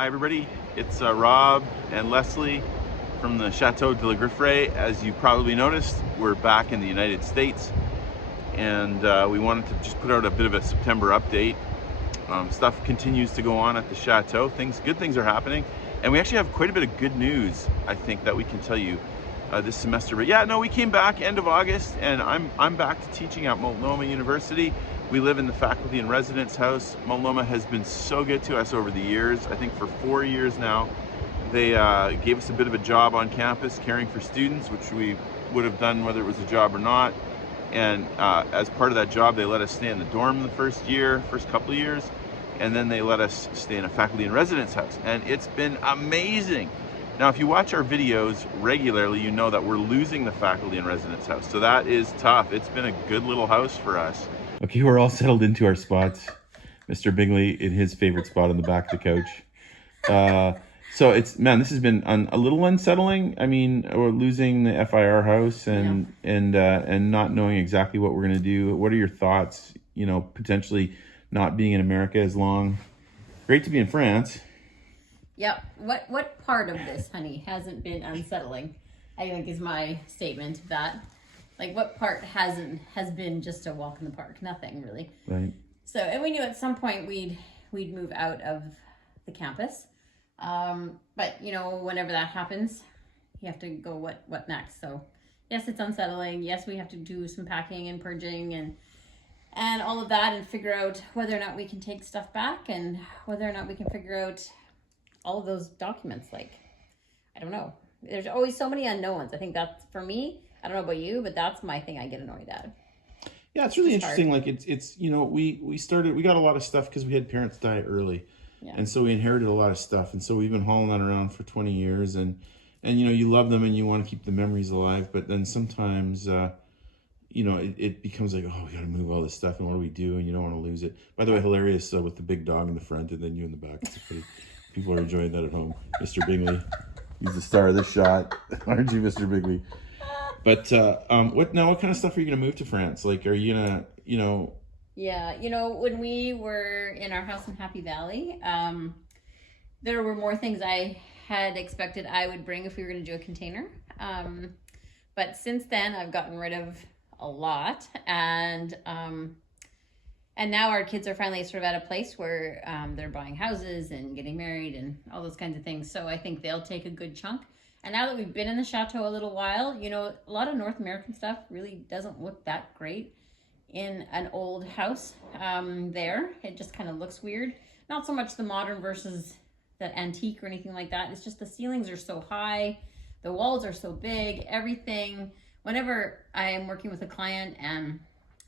Hi everybody, it's Rob and Leslie from the Château de Grifferaie. As you probably noticed, we're back in the United States, and we wanted to just put out a bit of a September update. Stuff continues to go on at the Château. Good things are happening, and we actually have quite a bit of good news, I think, that we can tell you this semester. But yeah, no, we came back end of August, and I'm back to teaching at Multnomah University. We live in the faculty and residence house. Multnomah has been so good to us over the years. I think for 4 years now. They gave us a bit of a job on campus caring for students, which we would have done whether it was a job or not. And as part of that job, they let us stay in the dorm the first couple of years, and then they let us stay in a faculty and residence house. And it's been amazing. Now, if you watch our videos regularly, you know that we're losing the faculty and residence house. So that is tough. It's been a good little house for us. Okay, we're all settled into our spots. Mr. Bingley in his favorite spot on the back of the couch. So this has been a little unsettling. I mean, we're losing the FIR house and not knowing exactly what we're going to do. What are your thoughts? You know, potentially not being in America as long. Great to be in France. Yep. What part of this, honey, hasn't been unsettling? I think is my statement to that. Like, what part has been just a walk in the park? Nothing really. Right. So, and we knew at some point we'd move out of the campus. But you know, whenever that happens, you have to go what next. So yes, it's unsettling. Yes, we have to do some packing and purging and all of that, and figure out whether or not we can take stuff back, and whether or not we can figure out all of those documents. Like, I don't know. There's always so many unknowns. I think that's, for me, I don't know about you, but that's my thing I get annoyed at. Yeah, it's really interesting. Hard. Like it's you know, we got a lot of stuff because we had parents die early. Yeah. And so we inherited a lot of stuff, and so we've been hauling that around for 20 years, and you know, you love them and you want to keep the memories alive, but then sometimes you know, it becomes like, oh, we got to move all this stuff, and what do we do? And you don't want to lose it. By the way, hilarious with the big dog in the front and then you in the back. It's pretty, people are enjoying that at home. Mr. Bingley, he's the star of this shot, aren't you, Mr. Bingley? But what kind of stuff are you gonna move to France? Like, are you gonna, you know? Yeah, you know, when we were in our house in Happy Valley, there were more things I had expected I would bring if we were going to do a container. But since then, I've gotten rid of a lot, and now our kids are finally sort of at a place where they're buying houses and getting married and all those kinds of things. So I think they'll take a good chunk. And now that we've been in the Chateau a little while, you know, a lot of North American stuff really doesn't look that great in an old house there. It just kind of looks weird. Not so much the modern versus the antique or anything like that. It's just the ceilings are so high, the walls are so big, everything. Whenever I am working with a client and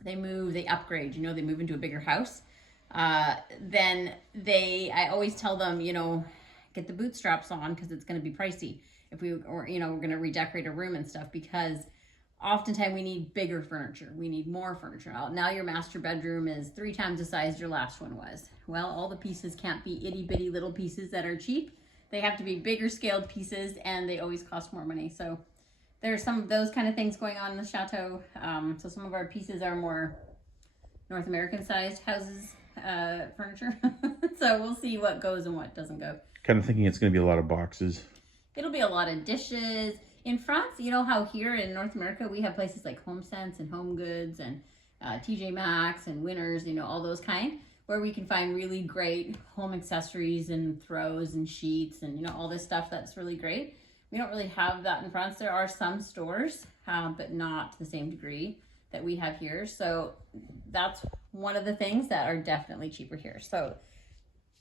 they upgrade, you know, they move into a bigger house, then I always tell them, you know, get the bootstraps on, because it's going to be pricey if we're going to redecorate a room and stuff, because oftentimes we need bigger furniture. We need more furniture. Now your master bedroom is 3 times the size your last one was. Well, all the pieces can't be itty bitty little pieces that are cheap. They have to be bigger scaled pieces, and they always cost more money. So there's some of those kind of things going on in the Chateau. So some of our pieces are more North American sized houses, furniture. So we'll see what goes and what doesn't go. Kind of thinking it's going to be a lot of boxes. It'll be a lot of dishes. In France, you know how here in North America, we have places like HomeSense and Home Goods and TJ Maxx and Winners, you know, all those kind, where we can find really great home accessories and throws and sheets and, you know, all this stuff that's really great. We don't really have that in France. There are some stores, but not to the same degree that we have here. So that's one of the things that are definitely cheaper here. So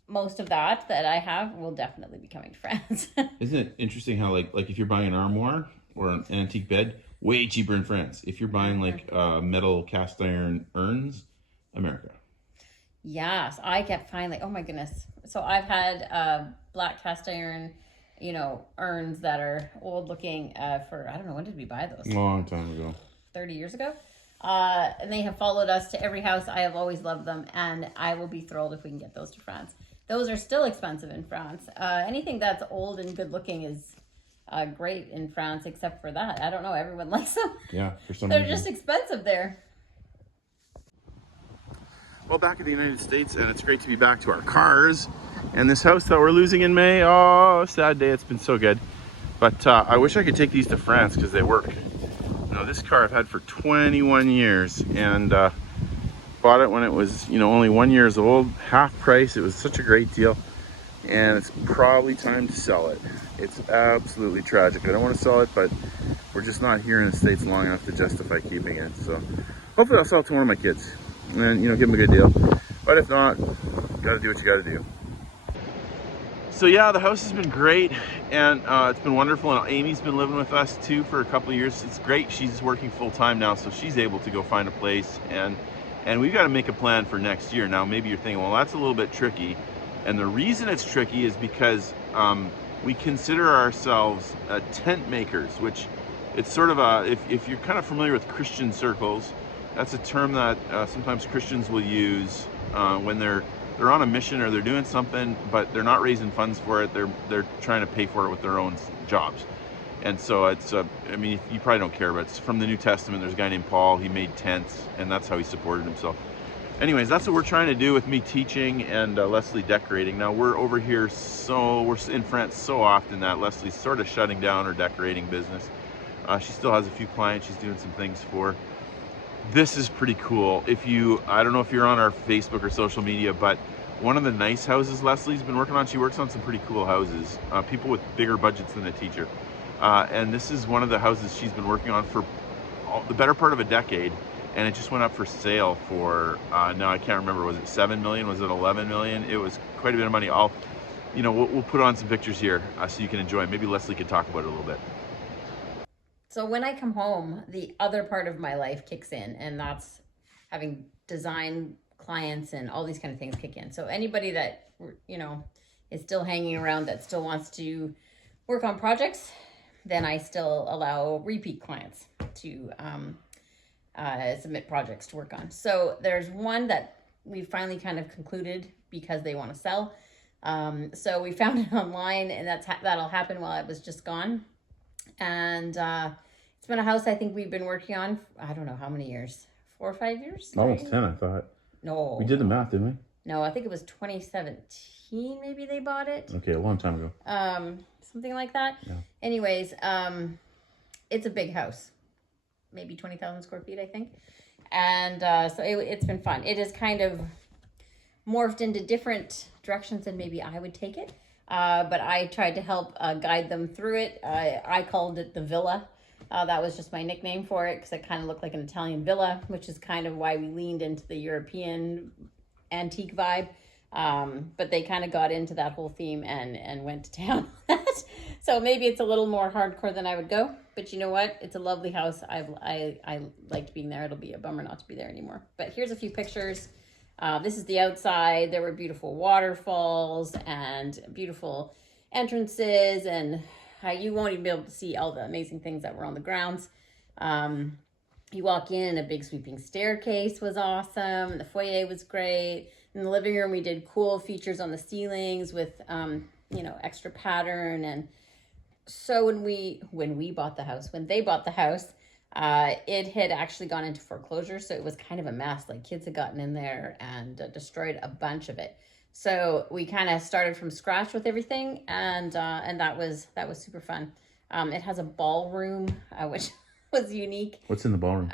most of that I have will definitely be coming to France. Isn't it interesting how like if you're buying an armoire or an antique bed, way cheaper in France. If you're buying like metal cast iron urns, America. Yes, I kept finally, oh my goodness. So I've had black cast iron, you know, urns that are old looking for, I don't know, when did we buy those? A long time ago. 30 years ago. And they have followed us to every house. I have always loved them, and I will be thrilled if we can get those to France. Those are still expensive in France. Anything that's old and good looking is great in France, except for that. I don't know, everyone likes them. Yeah, for some They're reason. just expensive there. Well, back in the United States, and it's great to be back to our cars. And this house that we're losing in May, oh, sad day. It's been so good. But I wish I could take these to France because they work. Now this car I've had for 21 years and bought it when it was, only 1 year old, half price. It was such a great deal. And it's probably time to sell it. It's absolutely tragic. I don't want to sell it, but we're just not here in the States long enough to justify keeping it. So hopefully I'll sell it to one of my kids and, give them a good deal. But if not, gotta do what you gotta do. So yeah, the house has been great and it's been wonderful. And Amy's been living with us too for a couple of years. It's great. She's working full time now, so she's able to go find a place. And we've got to make a plan for next year. Now, maybe you're thinking, well, that's a little bit tricky. And the reason it's tricky is because we consider ourselves tent makers, which it's sort of if you're kind of familiar with Christian circles, that's a term that sometimes Christians will use when they're on a mission or they're doing something, but they're not raising funds for it. They're trying to pay for it with their own jobs. And so it's, I mean, you probably don't care, but it's from the New Testament. There's a guy named Paul. He made tents, and that's how he supported himself. Anyways, that's what we're trying to do with me teaching and Leslie decorating. Now we're over here, we're in France so often that Leslie's sort of shutting down her decorating business. She still has a few clients she's doing some things for. This is pretty cool. I don't know if you're on our Facebook or social media, but one of the nice houses Leslie's been working on, she works on some pretty cool houses, people with bigger budgets than a teacher. And this is one of the houses she's been working on for the better part of a decade. And it just went up for sale for, now I can't remember, was it 7 million? Was it 11 million? It was quite a bit of money. We'll put on some pictures here so you can enjoy. Maybe Leslie could talk about it a little bit. So when I come home, the other part of my life kicks in, and that's having design clients and all these kind of things kick in. So anybody that, is still hanging around that still wants to work on projects, then I still allow repeat clients to submit projects to work on. So there's one that we finally kind of concluded because they want to sell. So we found it online, and that'll happen while I was just gone. And it's been a house I think we've been working on, I don't know how many years, 4 or 5 years? Almost 10, I thought. No. We did the math, didn't we? No, I think it was 2017 maybe they bought it. Okay, a long time ago. Something like that. Yeah. Anyways, it's a big house. Maybe 20,000 square feet, I think. And so it's been fun. It has kind of morphed into different directions than maybe I would take it. But I tried to help guide them through it. I called it the villa. That was just my nickname for it because it kind of looked like an Italian villa, which is kind of why we leaned into the European antique vibe. But they kind of got into that whole theme and went to town on that. So maybe it's a little more hardcore than I would go. But you know what? It's a lovely house. I liked being there. It'll be a bummer not to be there anymore. But here's a few pictures. This is the outside. There were beautiful waterfalls and beautiful entrances, and you won't even be able to see all the amazing things that were on the grounds. You walk in, a big sweeping staircase was awesome. The foyer was great. In the living room, we did cool features on the ceilings with, extra pattern. And so when they bought the house, it had actually gone into foreclosure. So it was kind of a mess. Like kids had gotten in there and destroyed a bunch of it. So we kind of started from scratch with everything. And that was super fun. It has a ballroom, which was unique. What's in the ballroom?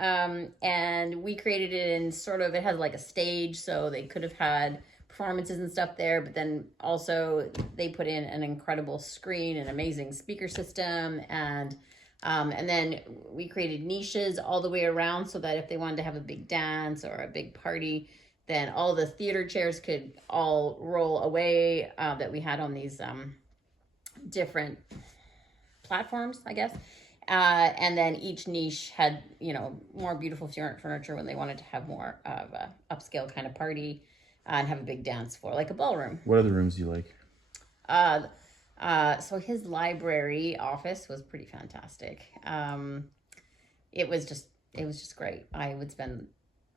And we created it in it has like a stage. So they could have had performances and stuff there, but then also they put in an incredible screen, an amazing speaker system, and then we created niches all the way around so that if they wanted to have a big dance or a big party, then all the theater chairs could all roll away that we had on these different platforms, I guess. And then each niche had, more beautiful furniture when they wanted to have more of a upscale kind of party and have a big dance floor, like a ballroom. What other rooms do you like? So his library office was pretty fantastic. It was just great. I would spend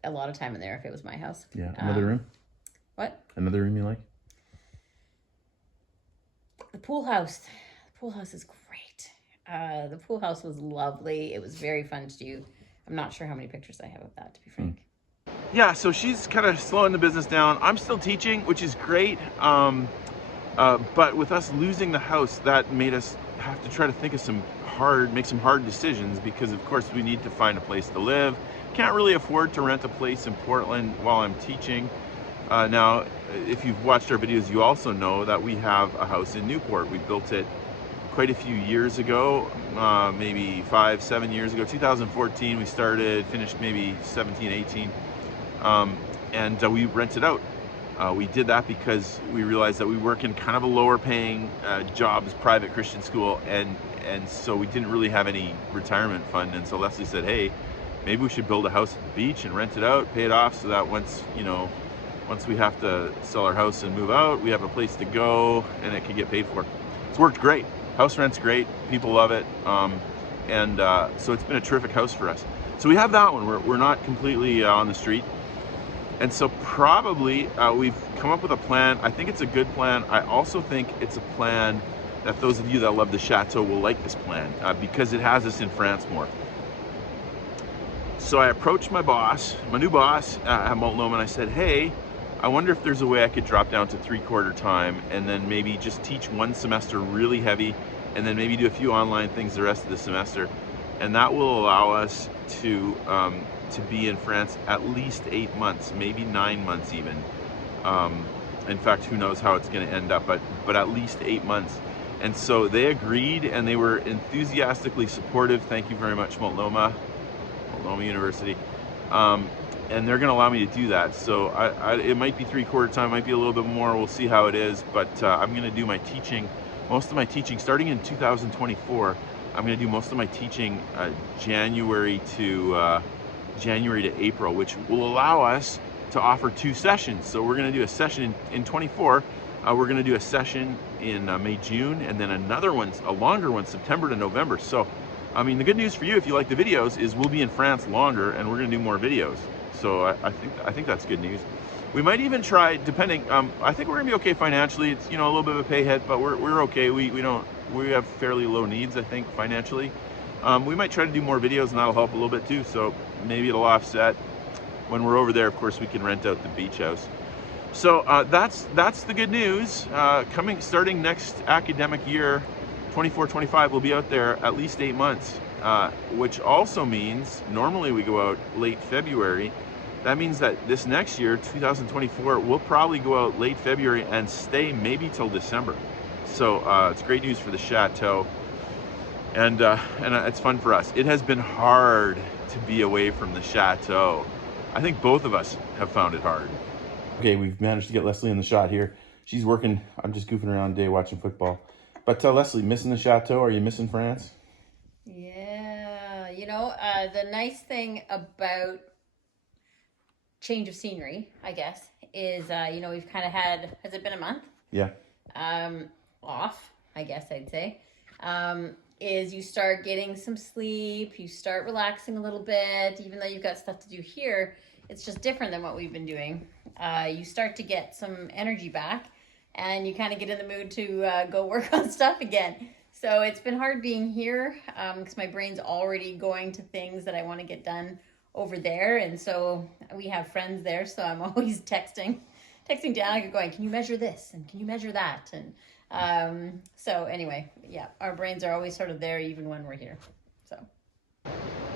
a lot of time in there if it was my house. Yeah. Another room? What? Another room you like? The pool house. The pool house is great. The pool house was lovely. It was very fun to do. I'm not sure how many pictures I have of that, to be frank. Yeah, so she's kind of slowing the business down. I'm still teaching, which is great. But with us losing the house, that made us have to try to think of make some hard decisions, because of course we need to find a place to live. Can't really afford to rent a place in Portland while I'm teaching. Now, if you've watched our videos, you also know that we have a house in Newport. We built it quite a few years ago, maybe 5-7 years ago. 2014 we started, finished maybe 17, 18, and we rented out. We did that because we realized that we work in kind of a lower paying jobs, private Christian school, and so we didn't really have any retirement fund. And so Leslie said, hey, maybe we should build a house at the beach and rent it out, pay it off, so that once we have to sell our house and move out, we have a place to go and it can get paid for. It's worked great. House rent's great, people love it, and so it's been a terrific house for us. So we have that one. We're not completely on the street. And so probably we've come up with a plan. I think it's a good plan. I also think it's a plan that those of you that love the Chateau will like this plan, because it has us in France more. So I approached my boss, my new boss at Multnomah, and I said, hey, I wonder if there's a way I could drop down to 3/4 time and then maybe just teach one semester really heavy, and then maybe do a few online things the rest of the semester. And that will allow us to be in France at least 8 months, maybe 9 months even. In fact, who knows how it's going to end up, but at least 8 months. And so they agreed, and they were enthusiastically supportive. Thank you very much, Multnomah University. And they're going to allow me to do that. So it might be 3/4 time, might be a little bit more. We'll see how it is. But I'm going to do my teaching, most of my teaching, starting in 2024. I'm going to do most of my teaching January to April, which will allow us to offer 2 sessions. So we're going to do a session in 24. We're going to do a session in May, June, and then another one, a longer one, September to November. So, I mean, the good news for you, if you like the videos, is we'll be in France longer, and we're going to do more videos. So I think that's good news. We might even try, depending. I think we're going to be okay financially. It's, a little bit of a pay hit, but we're okay. We have fairly low needs, I think, financially. We might try to do more videos, and that'll help a little bit too. So maybe it'll offset. When we're over there, of course, we can rent out the beach house. So that's the good news. Starting next academic year, 24-25, we'll be out there at least 8 months, which also means normally we go out late February. That means that this next year, 2024, we'll probably go out late February and stay maybe till December. So it's great news for the Chateau, and it's fun for us. It has been hard to be away from the Chateau. I think both of us have found it hard. Okay, we've managed to get Leslie in the shot here. She's working. I'm just goofing around today watching football. But Leslie, missing the Chateau? Are you missing France? Yeah, the nice thing about change of scenery, I guess, is we've kind of had, has it been a month? Yeah. Off, I guess I'd say. Is you start getting some sleep, you start relaxing a little bit, even though you've got stuff to do here. It's just different than what we've been doing. You start to get some energy back, and you kind of get in the mood to go work on stuff again. So it's been hard being here because my brain's already going to things that I want to get done over there. And so we have friends there, so I'm always texting Danica going, can you measure this? And can you measure that? And so anyway, yeah, our brains are always sort of there even when we're here. So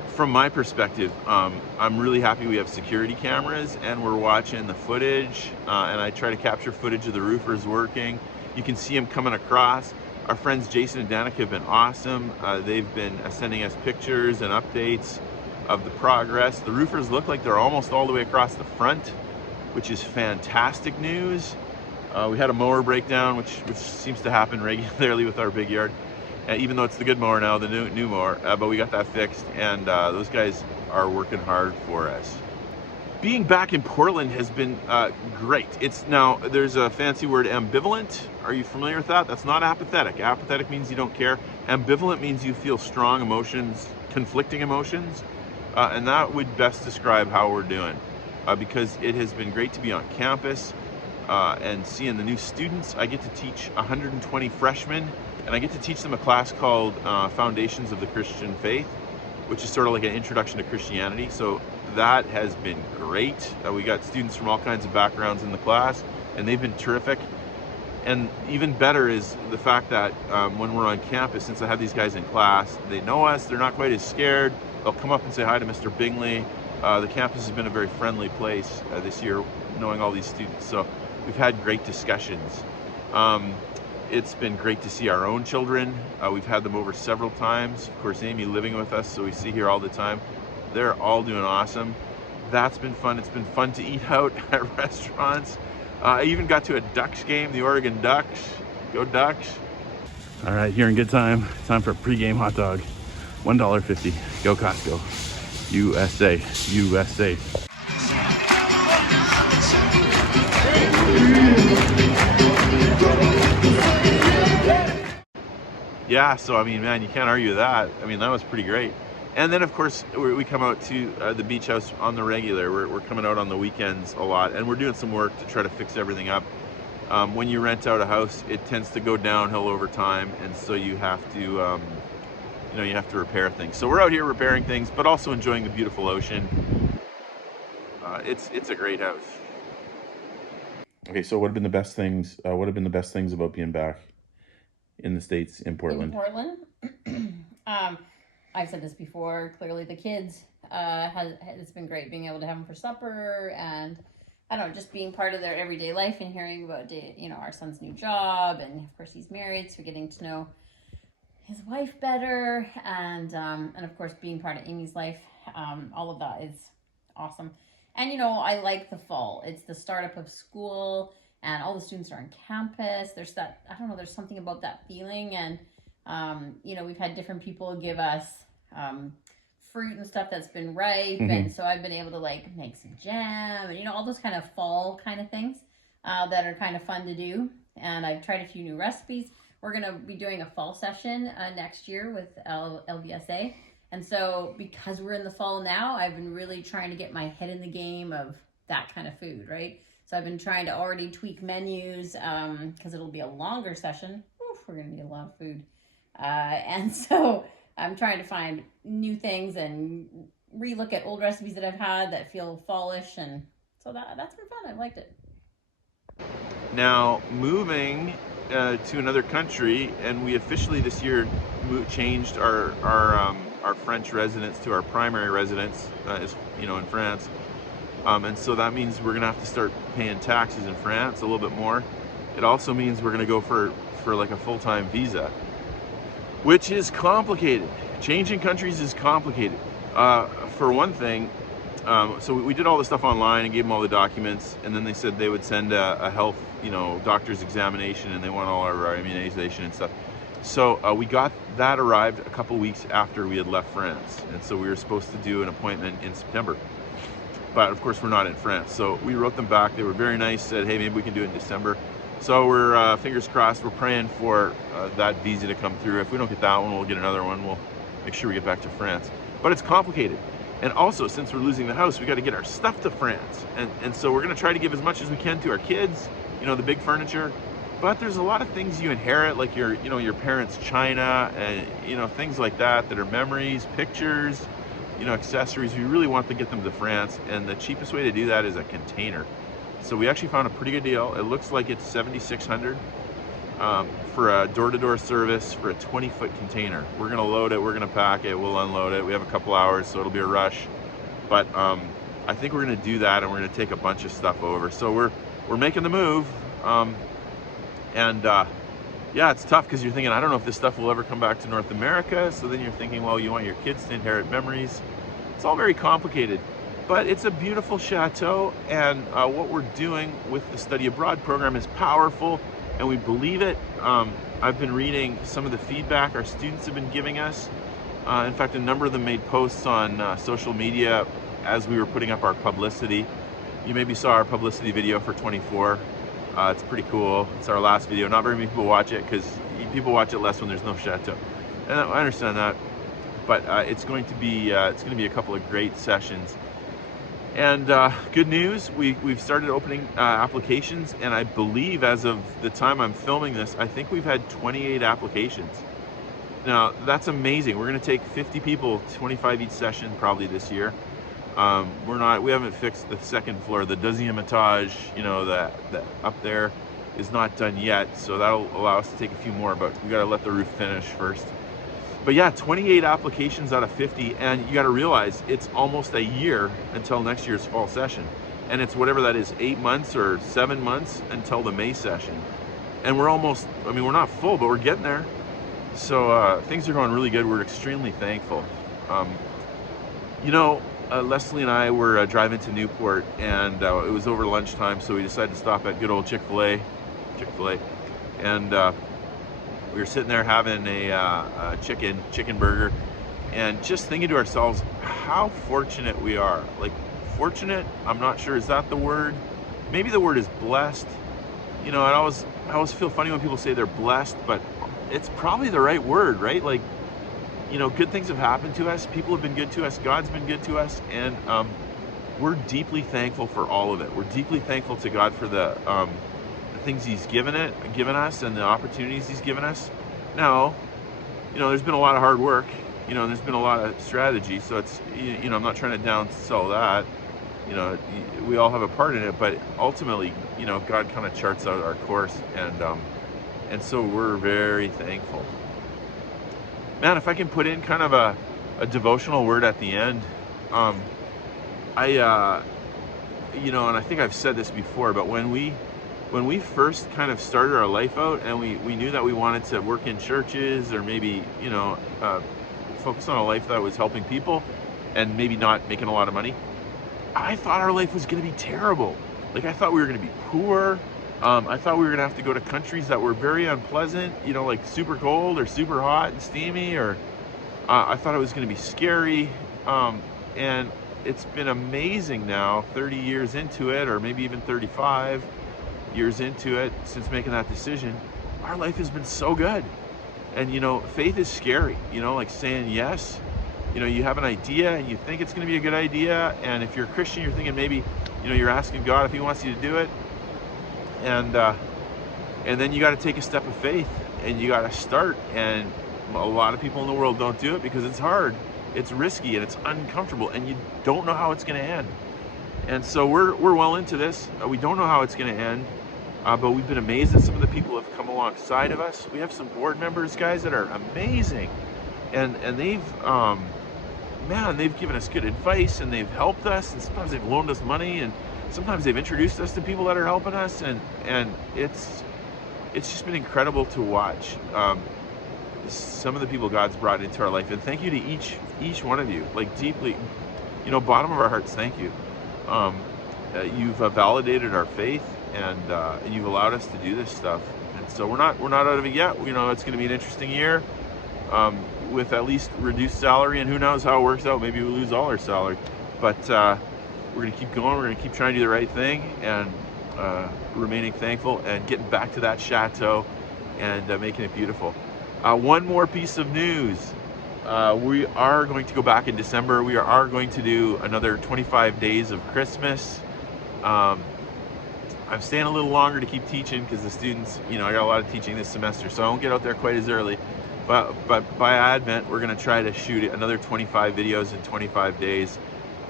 from my perspective, I'm really happy we have security cameras and we're watching the footage, and I try to capture footage of the roofers working. You can see them coming across. Our friends Jason and Danica have been awesome. They've been sending us pictures and updates of the progress. The roofers look like they're almost all the way across the front, which is fantastic news. We had a mower breakdown, which seems to happen regularly with our big yard. Even though it's the good mower now, the new mower, but we got that fixed, and those guys are working hard for us. Being back in Portland has been great. There's a fancy word, ambivalent. Are you familiar with that? That's not apathetic. Apathetic means you don't care. Ambivalent means you feel strong emotions, conflicting emotions, and that would best describe how we're doing, because it has been great to be on campus and seeing the new students. I get to teach 120 freshmen, and I get to teach them a class called Foundations of the Christian Faith, which is sort of like an introduction to Christianity. So that has been great. We got students from all kinds of backgrounds in the class, and they've been terrific. And even better is the fact that when we're on campus, since I have these guys in class, they know us, they're not quite as scared. They'll come up and say hi to Mr. Bingley. The campus has been a very friendly place this year, knowing all these students. So we've had great discussions. It's been great to see our own children. We've had them over several times. Of course, Amy living with us, so we see her all the time. They're all doing awesome. That's been fun. It's been fun to eat out at restaurants. I even got to a Ducks game, the Oregon Ducks. Go Ducks. All right, here in good time. Time for a pregame hot dog. $1.50. Go Costco. USA. USA. Yeah, so I mean, man, you can't argue with that. I mean, that was pretty great. And then, of course, we come out to the beach house on the regular. We're coming out on the weekends a lot, and we're doing some work to try to fix everything up. When you rent out a house, it tends to go downhill over time, and so you have to, you have to repair things. So we're out here repairing things, but also enjoying the beautiful ocean. It's a great house. Okay, so what have been the best things? What have been the best things about being back in the States, in Portland? In Portland. I've said this before, clearly the kids, it's been great being able to have them for supper, and I don't know, just being part of their everyday life and hearing about, our son's new job, and of course he's married, so getting to know his wife better, and of course being part of Amy's life. All of that is awesome. And I like the fall. It's the startup of school, and all the students are on campus. There's that, I don't know, there's something about that feeling, and we've had different people give us fruit and stuff that's been ripe, and so I've been able to make some jam, and all those kind of fall kind of things that are kind of fun to do. And I've tried a few new recipes. We're gonna be doing a fall session next year with LBSA, and so because we're in the fall now, I've been really trying to get my head in the game of that kind of food, right? So I've been trying to already tweak menus because it'll be a longer session. Oof, we're gonna need a lot of food. And so I'm trying to find new things and relook at old recipes that I've had that feel fallish, and so that's been fun. I've liked it. Now, moving to another country, and we officially this year changed our French residence to our primary residence, in France. And so that means we're gonna have to start paying taxes in France a little bit more. It also means we're gonna go for like a full-time visa, which is complicated. Changing countries is complicated. For one thing, so we did all the stuff online and gave them all the documents, and then they said they would send a health, doctor's examination, and they want all our immunization and stuff. So we got that arrived a couple weeks after we had left France, and so we were supposed to do an appointment in September. But of course we're not in France. So we wrote them back. They were very nice, said, hey, maybe we can do it in December. So we're fingers crossed, we're praying for that visa to come through. If we don't get that one, we'll get another one. We'll make sure we get back to France. But it's complicated. And also, since we're losing the house, we got to get our stuff to France. And so we're going to try to give as much as we can to our kids, the big furniture. But there's a lot of things you inherit, like your parents' china, and things like that are memories, pictures, accessories. We really want to get them to France, and the cheapest way to do that is a container. So we actually found a pretty good deal. It looks like it's $7,600 for a door-to-door service for a 20-foot container. We're gonna load it, we're gonna pack it, we'll unload it. We have a couple hours, so it'll be a rush. But I think we're gonna do that, and we're gonna take a bunch of stuff over. So we're making the move, yeah, it's tough because you're thinking, I don't know if this stuff will ever come back to North America. So then you're thinking, well, you want your kids to inherit memories. It's all very complicated. But it's a beautiful chateau, and what we're doing with the study abroad program is powerful, and we believe it. I've been reading some of the feedback our students have been giving us. In fact, a number of them made posts on social media as we were putting up our publicity. You maybe saw our publicity video for 24. It's pretty cool. It's our last video. Not very many people watch it because people watch it less when there's no chateau, and I understand that. But it's going to be a couple of great sessions. And good news, we've started opening applications, and I believe as of the time I'm filming this, I think we've had 28 applications. Now that's amazing. We're going to take 50 people, 25 each session probably this year. We haven't fixed the second floor, the deuxième étage, the up there. is not done yet, so that'll allow us to take a few more, but we gotta let the roof finish first. But yeah, 28 applications out of 50, and you gotta realize it's almost a year until next year's fall session. And it's whatever that is, 8 months or 7 months until the May session. And we're almost, I mean, we're not full, but we're getting there. So things are going really good. We're extremely thankful. You know, Leslie and I were driving to Newport, and it was over lunchtime, so we decided to stop at good old Chick-fil-A. And we were sitting there having a chicken burger, and just thinking to ourselves how fortunate we are. Like, fortunate, I'm not sure, is that the word? Maybe the word is blessed. You know, I always feel funny when people say they're blessed, but it's probably the right word, right? Like, you know, good things have happened to us, people have been good to us, God's been good to us, and we're deeply thankful for all of it. We're deeply thankful to God for the things He's given us and the opportunities He's given us. Now, you know, there's been a lot of hard work, you know, and there's been a lot of strategy, so it's, you know, I'm not trying to downsell that. You know, we all have a part in it, but ultimately, you know, God kind of charts out our course, and so we're very thankful. Man, if I can put in kind of a devotional word at the end, you know, and I think I've said this before, but when we first kind of started our life out, and we knew that we wanted to work in churches, or maybe, you know, focus on a life that was helping people and maybe not making a lot of money, I thought our life was going to be terrible. Like, I thought we were going to be poor. I thought we were going to have to go to countries that were very unpleasant, you know, like super cold or super hot and steamy, or I thought it was going to be scary. And it's been amazing now, 30 years into it, or maybe even 35 years into it since making that decision. Our life has been so good. And, you know, faith is scary, you know, like saying yes. You know, you have an idea and you think it's going to be a good idea, and if you're a Christian, you're thinking maybe, you know, you're asking God if He wants you to do it, and then you got to take a step of faith, and you got to start. And a lot of people in the world don't do it because it's hard, it's risky, and it's uncomfortable, and you don't know how it's going to end. And so we're well into this. We don't know how it's going to end, but we've been amazed at some of the people who have come alongside of us. We have some board members, guys, that are amazing, and they've man, they've given us good advice, and they've helped us, and sometimes they've loaned us money, and sometimes they've introduced us to people that are helping us, and it's just been incredible to watch some of the people God's brought into our life. And thank you to each one of you, like, deeply, you know, bottom of our hearts, thank you. You've validated our faith, and you've allowed us to do this stuff, and so we're not out of it yet. You know, it's going to be an interesting year. With at least reduced salary, and who knows how it works out. Maybe we lose all our salary, but we're going to keep going. We're going to keep trying to do the right thing, and remaining thankful, and getting back to that chateau, and making it beautiful. One more piece of news. We are going to go back in December. We are going to do another 25 days of Christmas. I'm staying a little longer to keep teaching because the students, you know, I got a lot of teaching this semester, so I won't get out there quite as early. But by Advent, we're going to try to shoot another 25 videos in 25 days.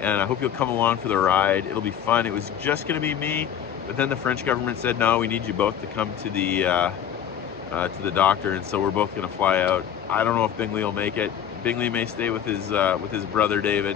And I hope you'll come along for the ride. It'll be fun. It was just going to be me, but then the French government said, no, we need you both to come to the doctor. And so we're both going to fly out. I don't know if Bingley will make it. Bingley may stay with his brother David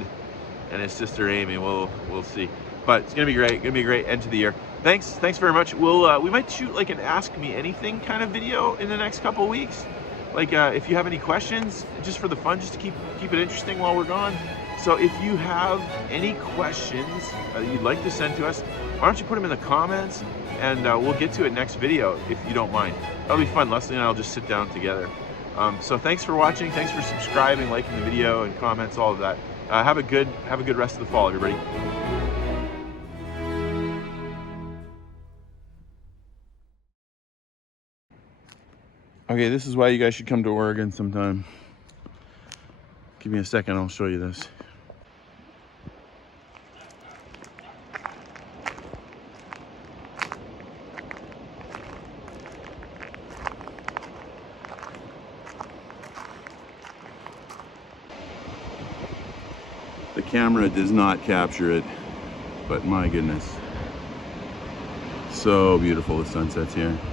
and his sister Amy. We'll see. But it's going to be great. Going to be a great end to the year. Thanks very much. We might shoot like an Ask Me Anything kind of video in the next couple of weeks. Like, if you have any questions, just for the fun, just to keep it interesting while we're gone. So if you have any questions that you'd like to send to us, why don't you put them in the comments, and we'll get to it next video if you don't mind. That'll be fun. Leslie and I will just sit down together. So thanks for watching. Thanks for subscribing, liking the video, and comments, all of that. Have a good rest of the fall, everybody. Okay, this is why you guys should come to Oregon sometime. Give me a second, I'll show you this. The camera does not capture it, but my goodness. So beautiful, the sunsets here.